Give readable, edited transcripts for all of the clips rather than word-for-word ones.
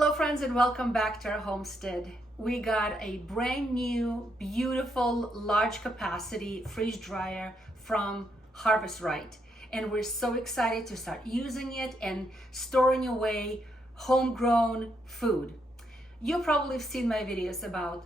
Hello friends and welcome back to our homestead. We got a brand new, beautiful, large capacity freeze dryer from Harvest Right. And we're so excited to start using it and storing away homegrown food. You probably have seen my videos about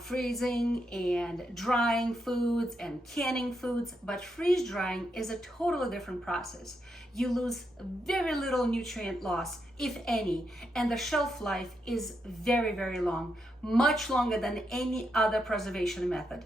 freezing and drying foods and canning foods, but freeze drying is a totally different process. You lose very little nutrient loss, if any, and the shelf life is very, very long, much longer than any other preservation method.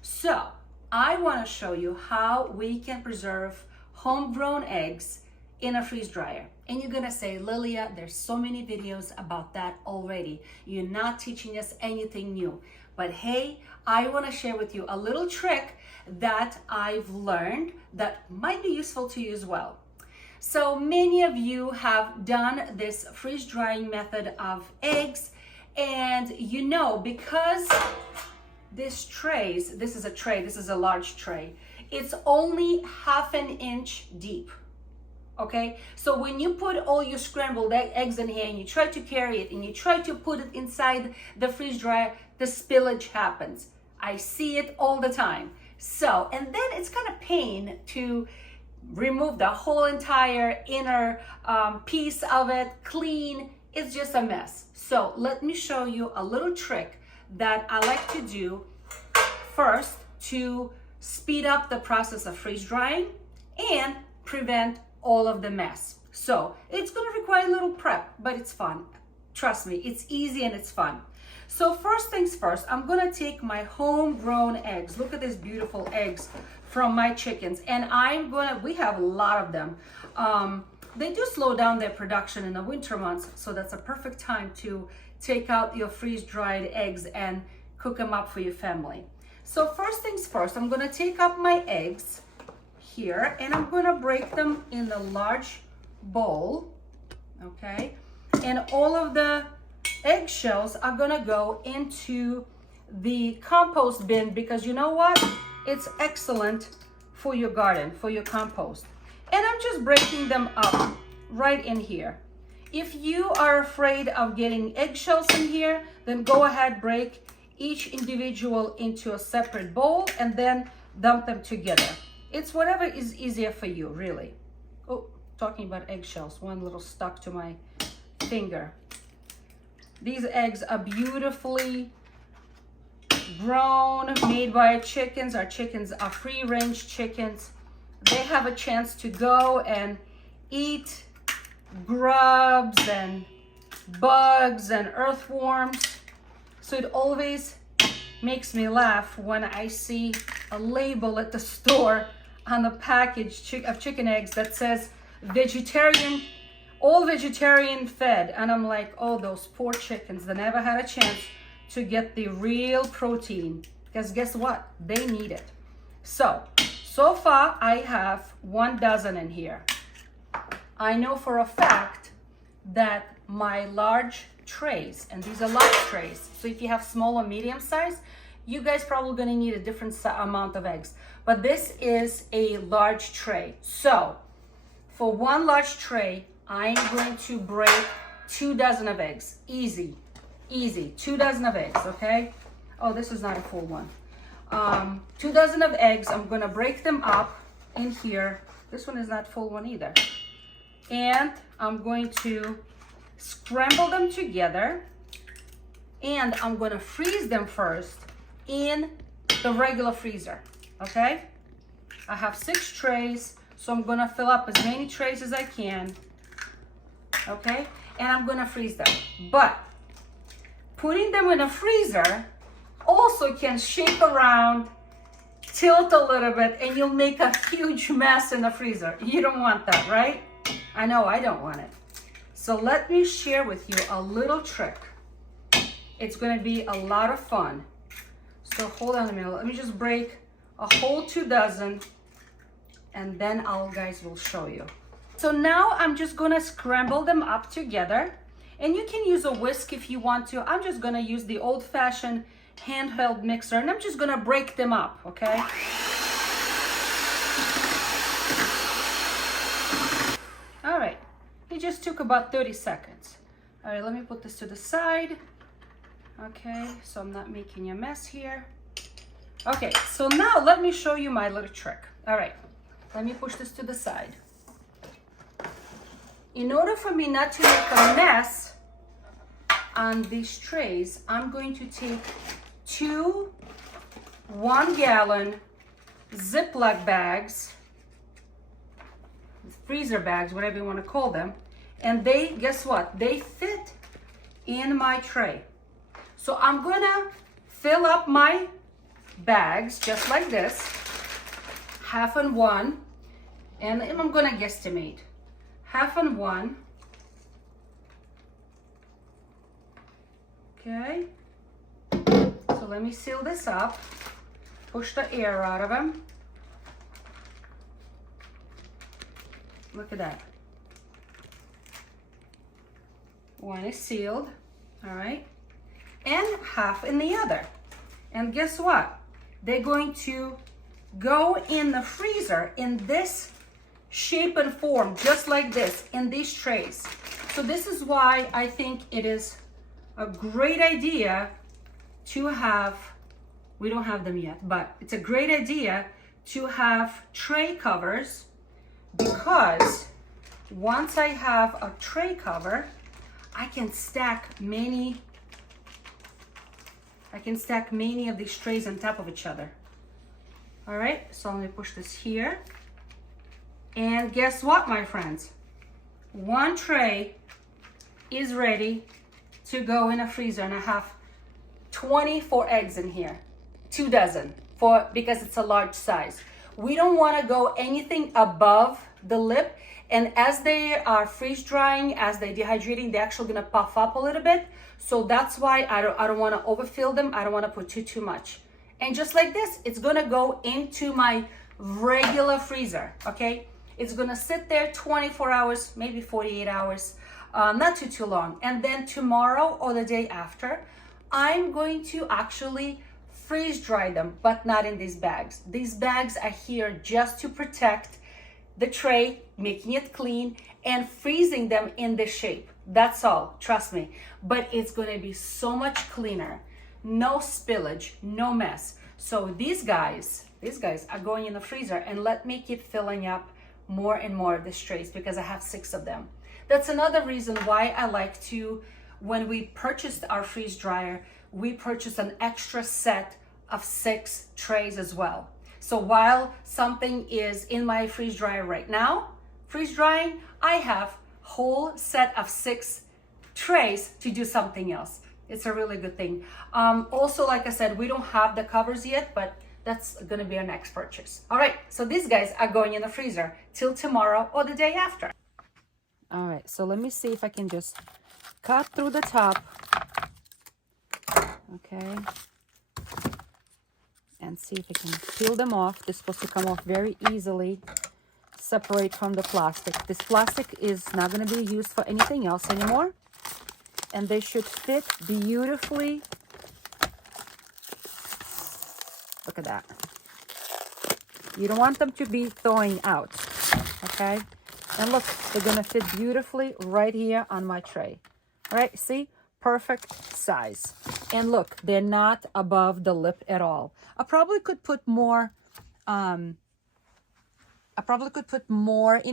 So I want to show you how we can preserve homegrown eggs in a freeze dryer. And you're gonna say, Lilia, there's so many videos about that already. You're not teaching us anything new. But hey, I wanna share with you a little trick that I've learned that might be useful to you as well. So many of you have done this freeze drying method of eggs, and you know, because this is a large tray, it's only ½ an inch deep. Okay, so when you put all your scrambled eggs in here and you try to carry it and you try to put it inside the freeze dryer, the spillage happens. I see it all the time. So, and then it's kind of pain to remove the whole entire inner piece of it, clean. It's just a mess. So let me show you a little trick that I like to do first to speed up the process of freeze drying and prevent all of the mess. So it's going to require a little prep, but it's fun. Trust me, it's easy and it's fun. So first things first, I'm going to take my homegrown eggs. Look at these beautiful eggs from my chickens, and we have a lot of them. They do slow down their production in the winter months, so that's a perfect time to take out your freeze-dried eggs and cook them up for your family. So first things first, I'm going to take up my eggs here and I'm going to break them in the large bowl, okay? And all of the eggshells are going to go into the compost bin, because you know what? It's excellent for your garden, for your compost. And I'm just breaking them up right in here. If you are afraid of getting eggshells in here, then go ahead, break each individual into a separate bowl and then dump them together. It's whatever is easier for you, really. Oh, talking about eggshells, one little stuck to my finger. These eggs are beautifully grown, made by our chickens. Our chickens are free-range chickens. They have a chance to go and eat grubs and bugs and earthworms. So it always makes me laugh when I see a label at the store on the package of chicken eggs that says vegetarian, all vegetarian fed. And I'm like, oh, those poor chickens, they never had a chance to get the real protein, because guess what? They need it. So far I have 12 in here. I know for a fact that my large trays, and these are large trays, so if you have small or medium size, you guys probably gonna need a different amount of eggs, but this is a large tray. So for one large tray, I'm going to break 24 of eggs. Easy 24 of eggs. Okay, oh, this is not a full one. 24 of eggs. I'm gonna break them up in here. This one is not full one either, and I'm going to scramble them together, and I'm gonna freeze them first in the regular freezer. Okay, I have 6 trays, so I'm gonna fill up as many trays as I can. Okay, and I'm gonna freeze them, but putting them in a freezer also can shake around, tilt a little bit, and you'll make a huge mess in the freezer. You don't want that, right? I know I don't want it. So let me share with you a little trick. It's going to be a lot of fun. So hold on a minute. Let me just break a whole 24, and then guys will show you. So now I'm just going to scramble them up together, and you can use a whisk if you want to. I'm just going to use the old-fashioned handheld mixer, and I'm just going to break them up, okay? All right. It just took about 30 seconds. All right, let me put this to the side. Okay, so I'm not making a mess here. Okay, so now let me show you my little trick. All right, let me push this to the side. In order for me not to make a mess on these trays, I'm going to take 2 1-gallon Ziploc bags, freezer bags, whatever you want to call them, and they, guess what? They fit in my tray. So I'm gonna fill up my bags just like this, half and one, and I'm gonna guesstimate, half and one, okay? So let me seal this up, push the air out of them. Look at that. One is sealed, all right? And half in the other. And guess what? They're going to go in the freezer in this shape and form, just like this, in these trays. So this is why I think it is a great idea to have, we don't have them yet, but it's a great idea to have tray covers, because once I have a tray cover, I can stack many of these trays on top of each other. All right, so let me push this here. And guess what, my friends? One tray is ready to go in a freezer, and I have 24 eggs in here, 2 dozen, because it's a large size. We don't want to go anything above the lip, and as they are freeze drying, as they're dehydrating, they're actually going to puff up a little bit. So that's why I don't want to overfill them. I don't want to put too much. And just like this, it's going to go into my regular freezer, okay? It's going to sit there 24 hours, maybe 48 hours, not too long. And then tomorrow or the day after, I'm going to actually freeze dry them, but not in these bags. These bags are here just to protect the tray, making it clean, and freezing them in this shape. That's all, trust me. But it's gonna be so much cleaner. No spillage, no mess. So these guys are going in the freezer, and let me keep filling up more and more of these trays, because I have 6 of them. That's another reason why I like to, when we purchased our freeze dryer, we purchased an extra set of 6 trays as well. So while something is in my freeze dryer right now, freeze drying, I have whole set of 6 trays to do something else. It's a really good thing. Also, like I said, we don't have the covers yet, but that's gonna be our next purchase. All right, so these guys are going in the freezer till tomorrow or the day after. All right, so let me see if I can just cut through the top. Okay. And see if I can peel them off. They're supposed to come off very easily. Separate from the plastic. This plastic is not going to be used for anything else anymore. And they should fit beautifully. Look at that. You don't want them to be thawing out. Okay? And look, they're going to fit beautifully right here on my tray. All right, see? Perfect size. And look, they're not above the lip at all. I probably could put more in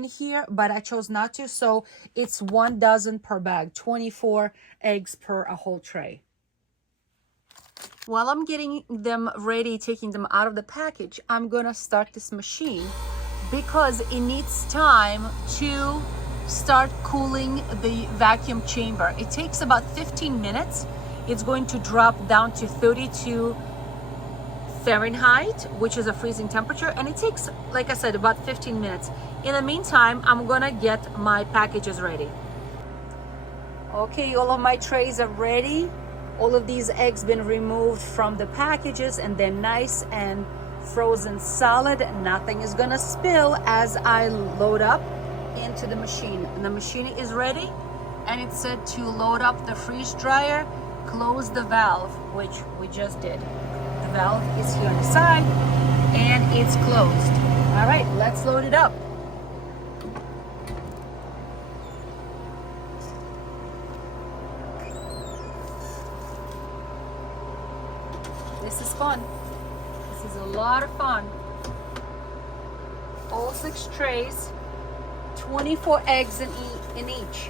here, but I chose not to. So it's 1 dozen per bag, 24 eggs per a whole tray. While I'm getting them ready, taking them out of the package, I'm gonna start this machine, because it needs time to start cooling the vacuum chamber. It takes about 15 minutes. It's going to drop down to 32 Fahrenheit, which is a freezing temperature, and it takes, like I said, about 15 minutes. In the meantime, I'm gonna get my packages ready. Okay, all of my trays are ready. All of these eggs been removed from the packages, and they're nice and frozen solid. Nothing is gonna spill as I load up into the machine. And the machine is ready, and it said to load up the freeze dryer, close the valve, which we just did. The valve is here on the side, and it's closed. All right, let's load it up. This is fun. This is a lot of fun. All 6 trays, 24 eggs in each.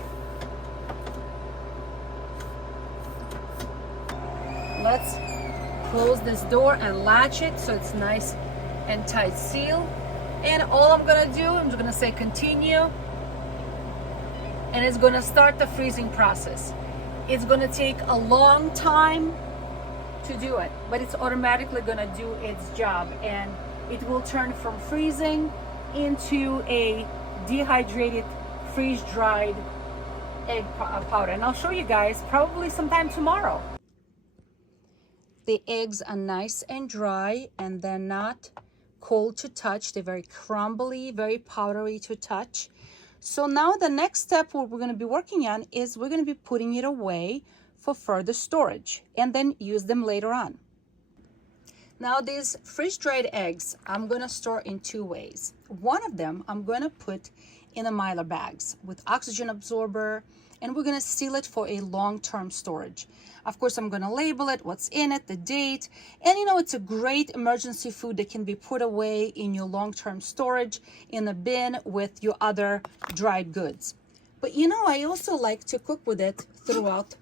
Let's close this door and latch it so it's nice and tight seal. And all I'm gonna do, I'm just gonna say continue, and it's gonna start the freezing process. It's gonna take a long time to do it, but it's automatically gonna do its job, and it will turn from freezing into a dehydrated, freeze-dried egg powder. And I'll show you guys probably sometime tomorrow. The eggs are nice and dry, and they're not cold to touch. They're very crumbly, very powdery to touch. So now the next step what we're going to be working on is we're going to be putting it away for further storage and then use them later on. Now these freeze-dried eggs I'm going to store in 2 ways. One of them I'm going to put in a Mylar bags with oxygen absorber, and we're going to seal it for a long-term storage. Of course, I'm going to label it, what's in it, the date, and you know, it's a great emergency food that can be put away in your long-term storage in a bin with your other dried goods. But you know, I also like to cook with it throughout,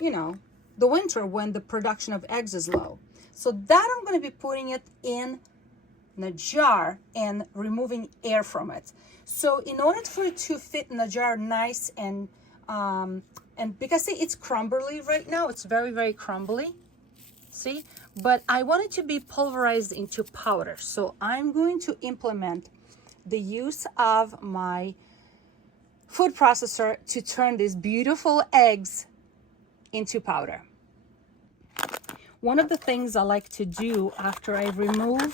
you know, the winter when the production of eggs is low. So that I'm going to be putting it in a jar and removing air from it. So in order for it to fit in the jar nice and because see, it's crumbly right now, it's very, very crumbly, see, but I want it to be pulverized into powder. So I'm going to implement the use of my food processor to turn these beautiful eggs into powder. One of the things I like to do after I remove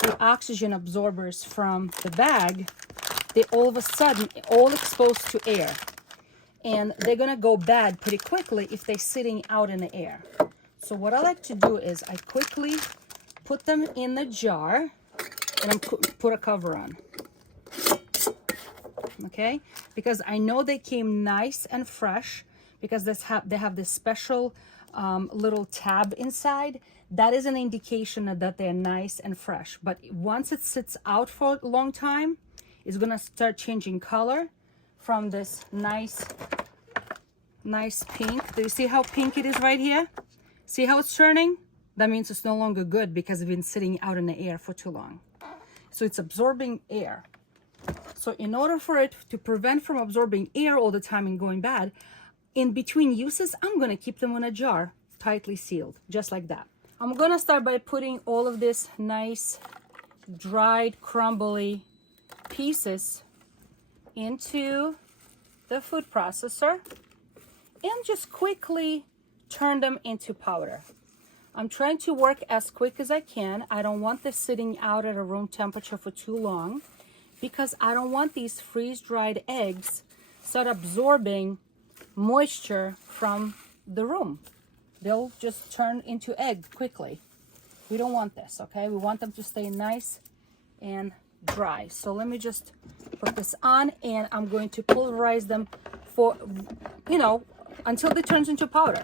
the oxygen absorbers from the bag, they all of a sudden all exposed to air. And they're gonna go bad pretty quickly if they're sitting out in the air. So what I like to do is I quickly put them in the jar and I'm put a cover on. Okay, because I know they came nice and fresh because they have this special little tab inside. That is an indication that they're nice and fresh. But once it sits out for a long time, it's gonna start changing color from this nice pink. Do you see how pink it is right here? See how it's turning? That means it's no longer good because it's been sitting out in the air for too long. So it's absorbing air. So in order for it to prevent from absorbing air all the time and going bad, in between uses, I'm gonna keep them in a jar, tightly sealed, just like that. I'm gonna start by putting all of this nice, dried, crumbly pieces into the food processor and just quickly turn them into powder. I'm trying to work as quick as I can. I don't want this sitting out at a room temperature for too long because I don't want these freeze-dried eggs start absorbing moisture from the room. They'll just turn into egg quickly. We don't want this, okay? We want them to stay nice and dry. So let me just put this on and I'm going to pulverize them for, you know, until it turns into powder.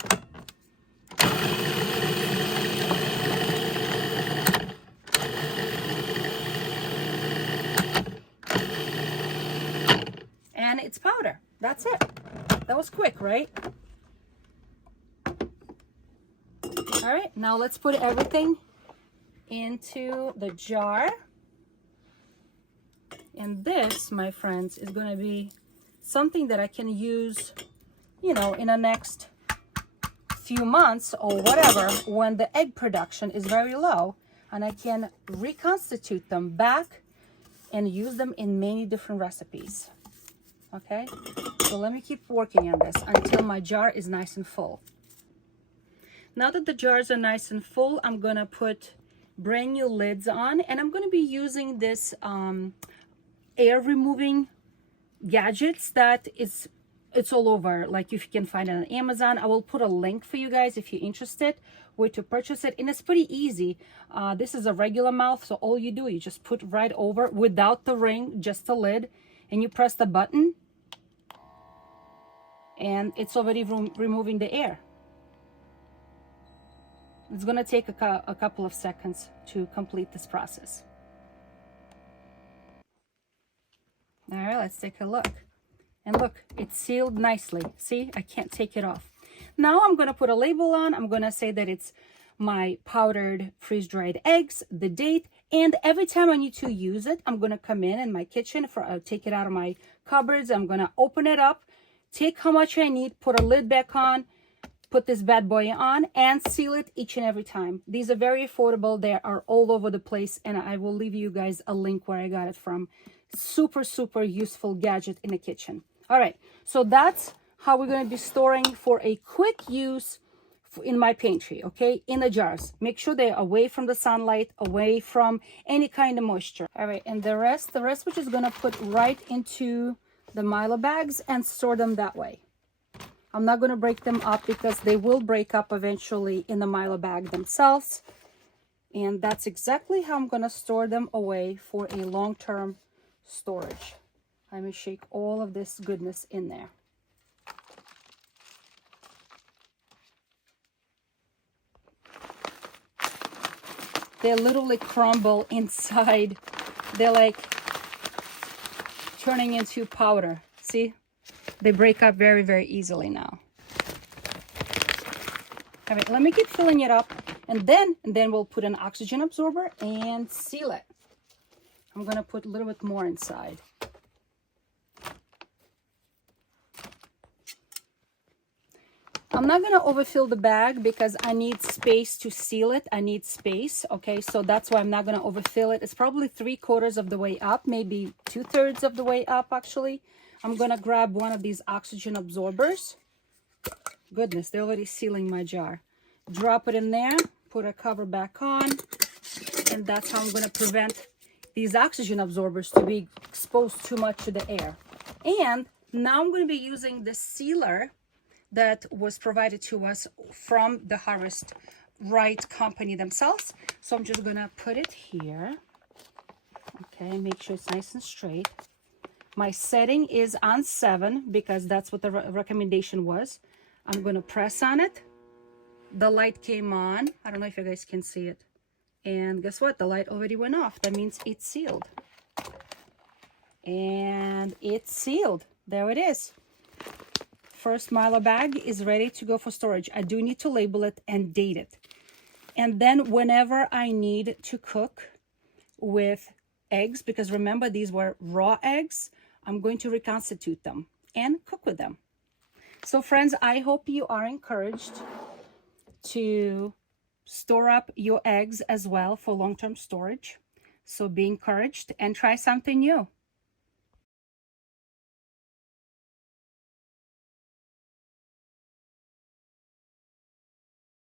And it's powder. That's it. That was quick, right? All right, now let's put everything into the jar. And this, my friends, is going to be something that I can use, you know, in the next few months or whatever when the egg production is very low, and I can reconstitute them back and use them in many different recipes. Okay, so let me keep working on this until my jar is nice and full. Now that the jars are nice and full, I'm going to put brand new lids on, and I'm going to be using this air removing gadgets that it's all over, like if you can find it on Amazon. I will put a link for you guys if you're interested where to purchase it, and it's pretty easy. This is a regular mouth, so all you do, you just put right over without the ring, just the lid, and you press the button and it's already removing the air. It's gonna take a couple of seconds to complete this process. All right, let's take a look. And look, it's sealed nicely. See, I can't take it off. Now I'm gonna put a label on. I'm gonna say that it's my powdered freeze-dried eggs, the date, and every time I need to use it, I'm gonna come in my kitchen, take it out of my cupboards. I'm gonna open it up, take how much I need, put a lid back on, put this bad boy on, and seal it each and every time. These are very affordable. They are all over the place, and I will leave you guys a link where I got it from. Super, super useful gadget in the kitchen. All right, so that's how we're going to be storing for a quick use in my pantry, okay, in the jars. Make sure they're away from the sunlight, away from any kind of moisture. All right, and the rest we're just going to put right into the Milo bags and store them that way. I'm not going to break them up because they will break up eventually in the Milo bag themselves. And that's exactly how I'm going to store them away for a long-term storage. Let me shake all of this goodness in there. They literally crumble inside. They're like turning into powder. See? They break up very, very easily now. All right, let me keep filling it up, and then we'll put an oxygen absorber and seal it. I'm gonna put a little bit more inside. I'm not gonna overfill the bag because I need space to seal it. I need space, okay? So that's why I'm not gonna overfill it. It's probably 3/4 of the way up, maybe 2/3 of the way up, actually. I'm gonna grab one of these oxygen absorbers. Goodness, they're already sealing my jar. Drop it in there, put a cover back on, and that's how I'm gonna prevent these oxygen absorbers to be exposed too much to the air. And now I'm gonna be using the sealer that was provided to us from the Harvest Right company themselves. So I'm just gonna put it here. Okay, make sure it's nice and straight. My setting is on 7 because that's what the recommendation was. I'm going to press on it. The light came on. I don't know if you guys can see it. And guess what? The light already went off. That means it's sealed. And it's sealed. There it is. First Milo bag is ready to go for storage. I do need to label it and date it. And then whenever I need to cook with eggs, because remember these were raw eggs, I'm going to reconstitute them and cook with them. So friends, I hope you are encouraged to store up your eggs as well for long-term storage. So be encouraged and try something new.